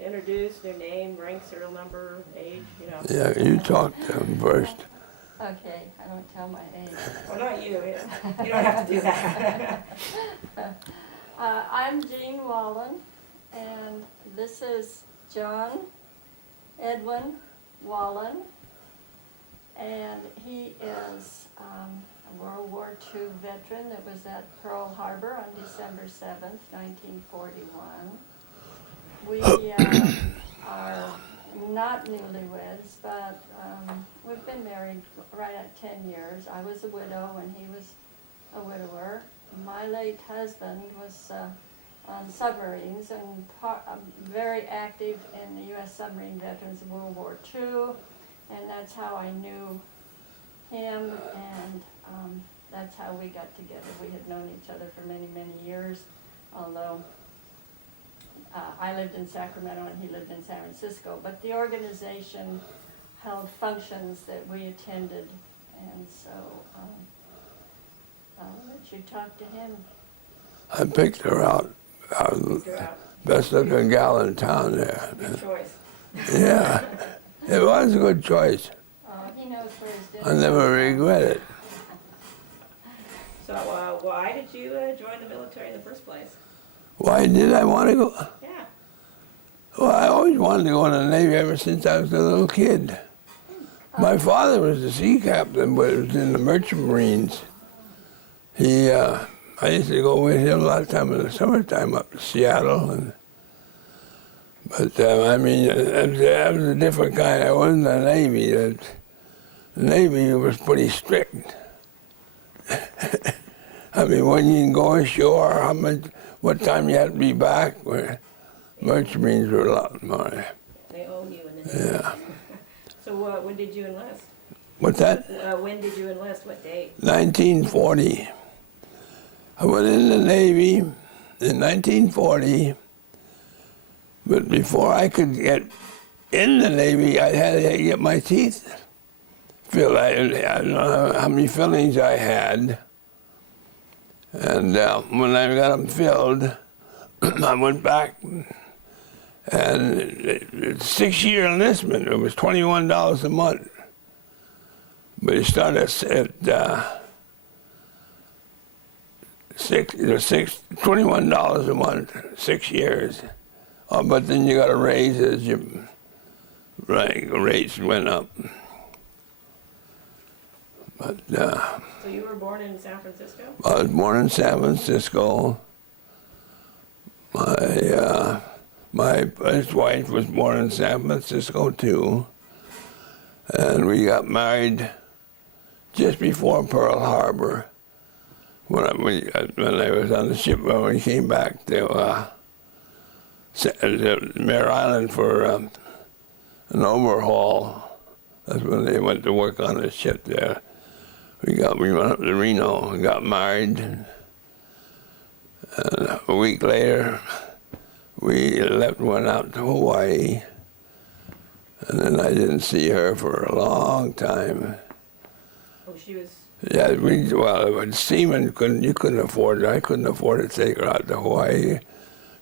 introduce their name, rank, serial number, age, you know? Yeah, you talk to him first. Okay, I don't tell my age. Well, not you. You don't have to do that. I'm Jean Wallin, and this is John Edwin Wallin, and he is a World War II veteran that was at Pearl Harbor on December 7th, 1941. We are not newlyweds, but we've been married right at 10 years. I was a widow and he was a widower. My late husband was on submarines and very active in the U.S. submarine veterans of World War II, and that's how I knew him, and that's how we got together. We had known each other for many, many years, although I lived in Sacramento and he lived in San Francisco, but the organization held functions that we attended, and so I'll let you talk to him. I picked her out. Best looking gal in town there. Good choice. Yeah, it was a good choice. He knows where his dinner I never regret it. So why did you join the military in the first place? Why did I want to go? Yeah. Well, I always wanted to go in the Navy ever since I was a little kid. My father was a sea captain, but was in the merchant marines. I used to go with him a lot of time in the summertime up to Seattle. But I mean, that was a different kind. I wasn't the Navy. The Navy was pretty strict. I mean, when you can go ashore, what time you had to be back, where merchant marines were a lot more. They own you in the Navy. Yeah. So when did you enlist? What's that? When did you enlist? What date? 1940. I went in the Navy in 1940, but before I could get in the Navy, I had to get my teeth filled. I don't know how many fillings I had, and when I got them filled, I went back, and it's 6-year enlistment. It was $21 a month, but it started at $21 a month, 6 years. But then you got a raise as your rates went up. But So you were born in San Francisco? I was born in San Francisco. My first wife was born in San Francisco too, and we got married just before Pearl Harbor. When I was on the ship, when we came back to Mare Island for an overhaul, that's when they went to work on the ship there. We went up to Reno and got married. And a week later, we left and went out to Hawaii. And then I didn't see her for a long time. Oh, she was... Yeah, seamen you couldn't afford it. I couldn't afford to take her out to Hawaii.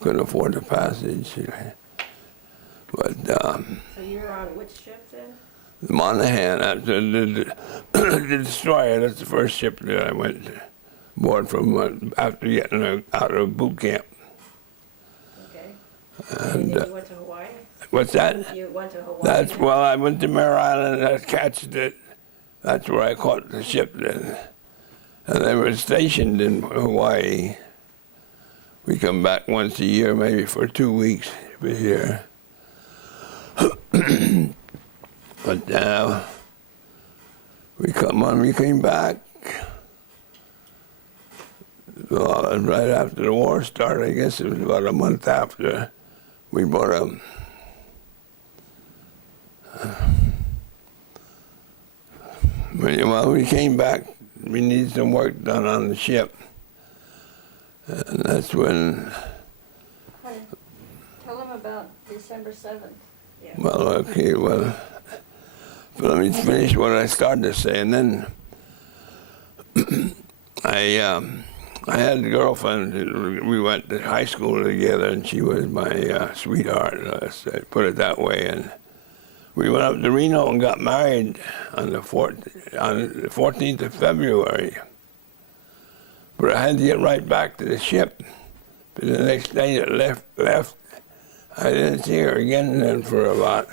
Couldn't afford the passage. But So you were on which ship then? the Monaghan, the destroyer, that's the first ship that I went aboard from after getting out of boot camp. Okay. And then you went to Hawaii? what's that? You went to Hawaii? I went to Mare Island and I catched it. That's where I caught the ship then. And they were stationed in Hawaii. We come back once a year, maybe for 2 weeks to be here. But when we came back, well, right after the war started, I guess it was about a month after, we bought Well, we came back, we needed some work done on the ship. And that's when... Honey, tell him about December 7th. Yeah. Well, okay, but let me finish what I started to say, and then I I had a girlfriend. We went to high school together, and she was my sweetheart. Let's put it that way. And we went up to Reno and got married on the 14th of February. But I had to get right back to the ship. But the next day it left. I didn't see her again then for about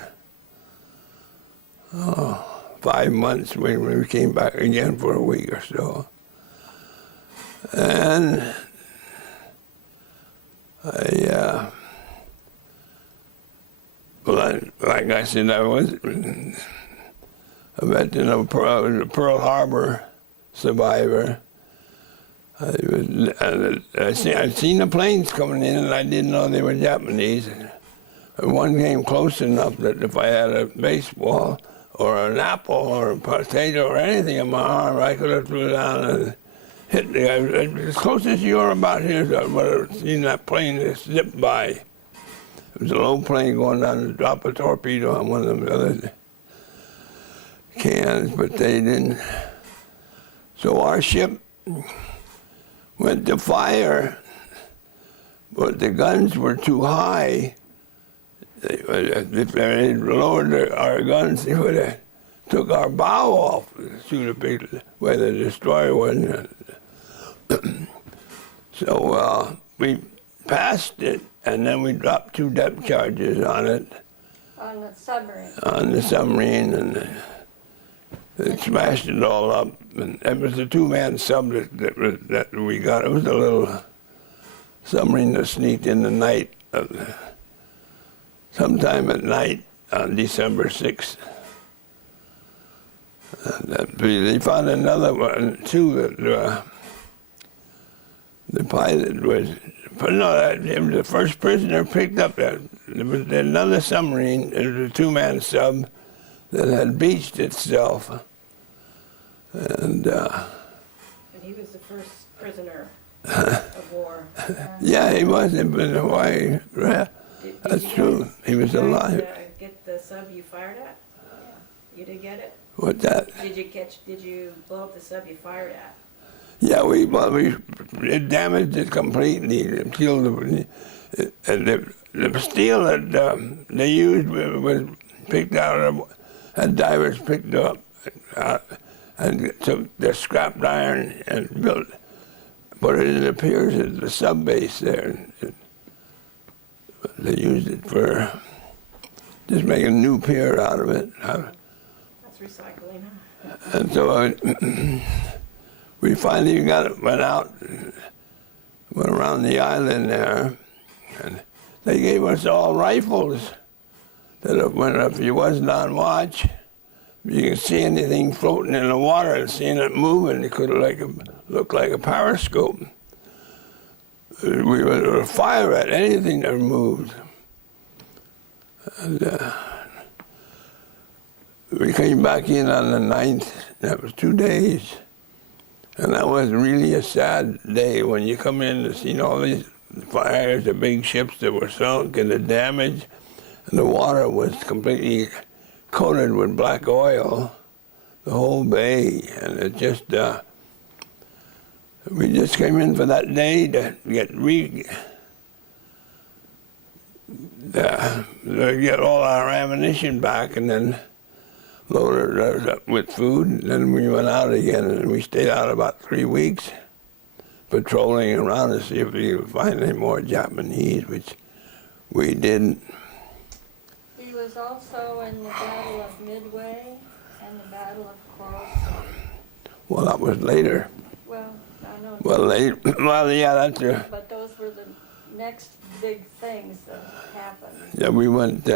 5 months when we came back again for a week or so. And like I said, I was a veteran of Pearl Harbor survivor. I'd seen the planes coming in, and I didn't know they were Japanese. One came close enough that if I had a baseball or an apple or a potato or anything in my arm, I could have threw it down and hit the guy. As close as you are about here, I would have seen that plane just zip by. It was a low plane going down to drop a torpedo on one of the other cans, but they didn't. So our ship went to fire, but the guns were too high. If they had lowered our guns, they would have took our bow off to shoot a big, where the destroyer wasn't. So we passed it, and then we dropped 2 depth charges on it. On the submarine. On the submarine, and it smashed it all up. And it was a 2-man sub that we got. It was a little submarine that sneaked in the night, sometime at night on December 6th. They found another one too that the pilot was. No, it was the first prisoner picked up. There was another submarine. It was a 2-man sub that had beached itself. And he was the first prisoner of war. Yeah, he was in Hawaii. That's true. He was alive. Get the sub you fired at? You did get it? What's that? Did you blow up the sub you fired at? Yeah, it damaged it completely. It killed the steel that they used was picked out, had divers picked up, and took the scrapped iron and put it in the piers at the sub base there. They used it for just making a new pier out of it. That's recycling, huh? And so we finally went out, went around the island there, and they gave us all rifles that if you wasn't on watch, you could see anything floating in the water and seeing it moving, it could look like a periscope. We would fire at anything that moved. And we came back in on the 9th. That was 2 days. And that was really a sad day when you come in to see all these fires, the big ships that were sunk and the damage. And the water was completely coated with black oil, the whole bay. And it just, we just came in for that day to get all our ammunition back and then loaded us up with food. And then we went out again, and we stayed out about 3 weeks, patrolling around to see if we could find any more Japanese, which we didn't. He was also in the Battle of Midway and the Battle of Coral Sea. Well, that was later. Well, I know. Well, yeah, that's true. But those were the next big things that happened. Yeah, we went,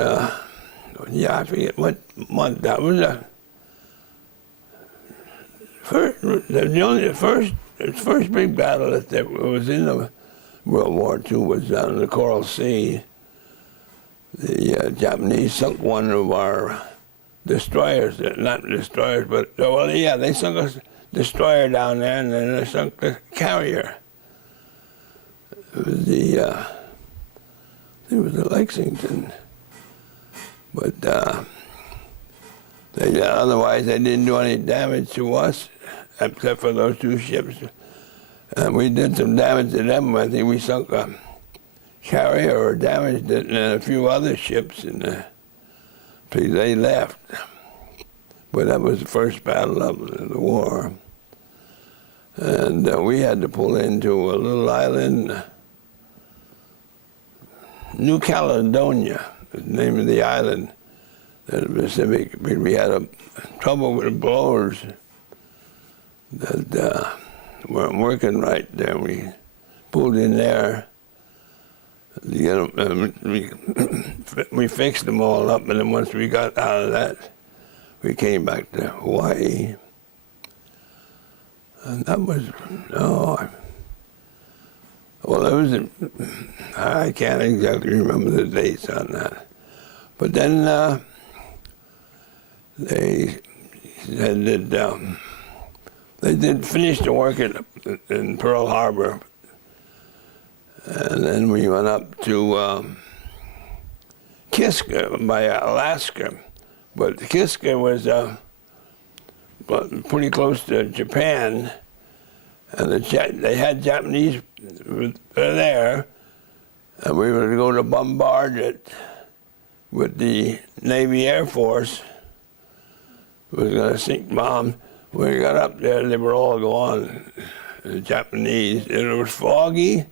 yeah, I forget what month that was. The first big battle that was in the World War II was down in the Coral Sea. The Japanese sunk one of our destroyers, not destroyers, but, well, yeah, they sunk a destroyer down there, and then they sunk the carrier. It was the Lexington. But otherwise, they didn't do any damage to us, except for those 2 ships. And we did some damage to them. I think we sunk a carrier or damaged it and a few other ships, and they left. But that was the first battle of the war. And we had to pull into a little island, New Caledonia, is the name of the island, in the Pacific. We had trouble with the blowers that weren't working right there. We pulled in there. We fixed them all up, and then once we got out of that, we came back to Hawaii. And that was, well, it was, I can't exactly remember the dates on that. But then they said that they did finish the work in Pearl Harbor. And then we went up to Kiska by Alaska. But Kiska was pretty close to Japan, and they had Japanese there, and we were to go to bombard it with the Navy Air Force. We were going to sink bombs. When we got up there, they were all gone, the Japanese. And it was foggy,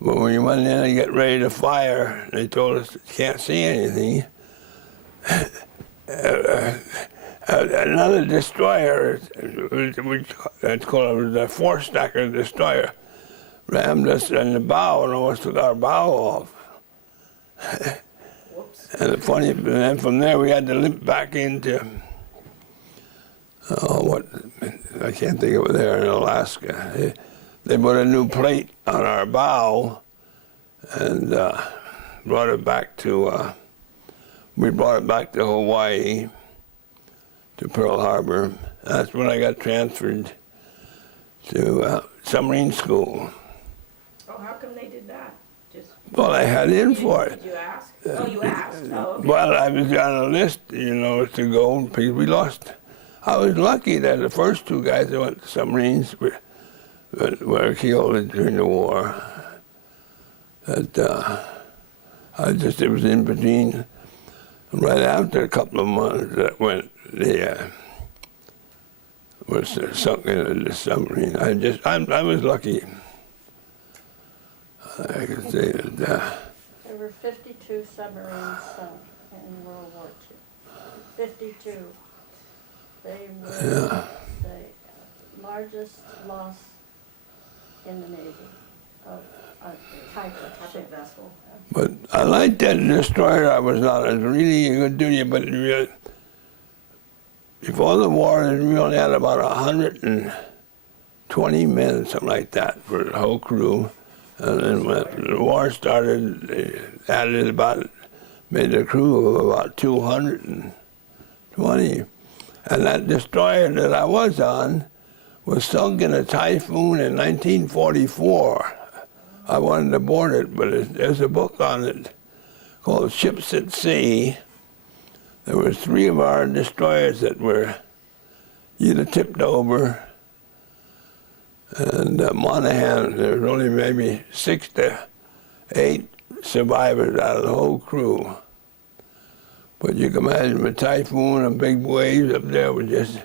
but when we went in and get ready to fire, they told us, you can't see anything. Another destroyer, that's called a four-stacker destroyer, rammed us in the bow and almost took our bow off. And then from there we had to limp back into, I can't think of it there, in Alaska. They put a new plate on our bow and brought it back to, we brought it back to Hawaii, to Pearl Harbor. That's when I got transferred to submarine school. Oh, how come they did that? Just Well, I had in for it. Did you ask? Oh, you asked. Oh, okay. Well, I was on a list, to go, because we lost. I was lucky that the first two guys that went to submarines were killed during the war. That it was in between. Right after a couple of months, that went was sunk into the submarine. I was lucky. I could say that. There were 52 submarines sunk in World War II. 52. They were the largest loss in the Navy of a type of ship vessel. But I liked that destroyer. I was not as really good duty, but before the war, we only had about 120 men, something like that, for the whole crew. And then when the war started, they made a crew of about 220. And that destroyer that I was on was sunk in a typhoon in 1944. I wanted to board it, but there's a book on it called Ships at Sea. There were 3 of our destroyers that were either tipped over, and Monaghan, there was only maybe 6 to 8 survivors out of the whole crew. But you can imagine a typhoon and big waves up there were just,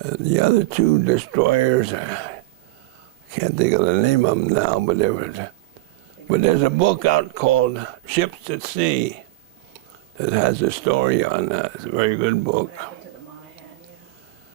and the other 2 destroyers, I can't think of the name of them now, but there's a book out called Ships at Sea that has a story on that. It's a very good book.